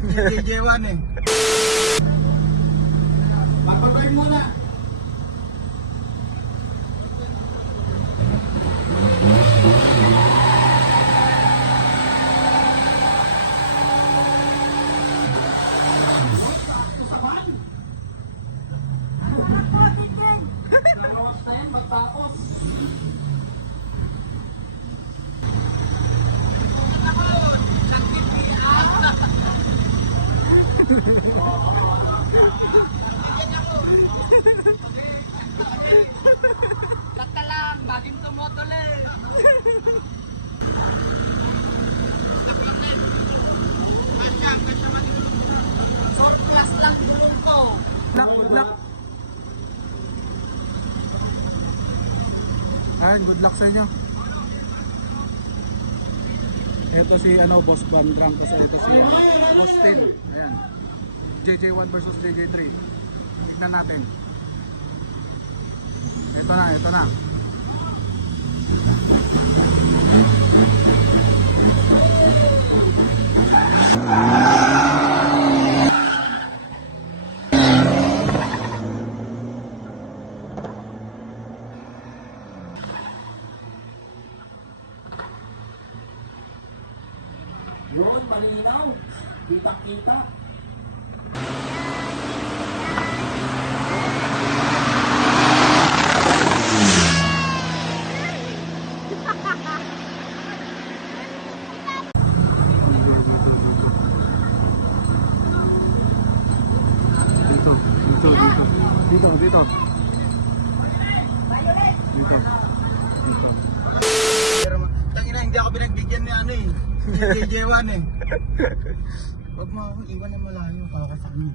JJ1 eh. Papatay muna. Basta lang, baging tumutol eh. Surplus lang gulong ko. Good luck. Ayan, good luck sa inyo. Ito si Boss Van Ram, kasi ito si Boss Tin. Ayan. JJ1 versus JJ3. Tignan natin. Ito na. Yun, malinaw. Kita-kita. Dito. Pero tangina, hindi ako pinagbigyan ni JJ1 eh. Huwag mo akong iwan na malayo, kakasak mo.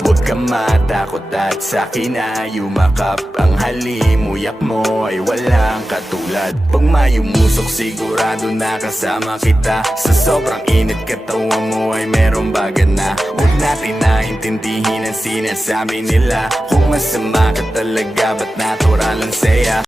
Huwag kang matakot at sa'kin ay yumakap. Ang halimuyak mo ay walang katulad. Pag may umusok sigurado nakasama kita. Sa sobrang init katawan mo ay merong baga na. Huwag natin naintindihin ang sinasabi nila. Kung masama ka talaga ba't natural ang saya?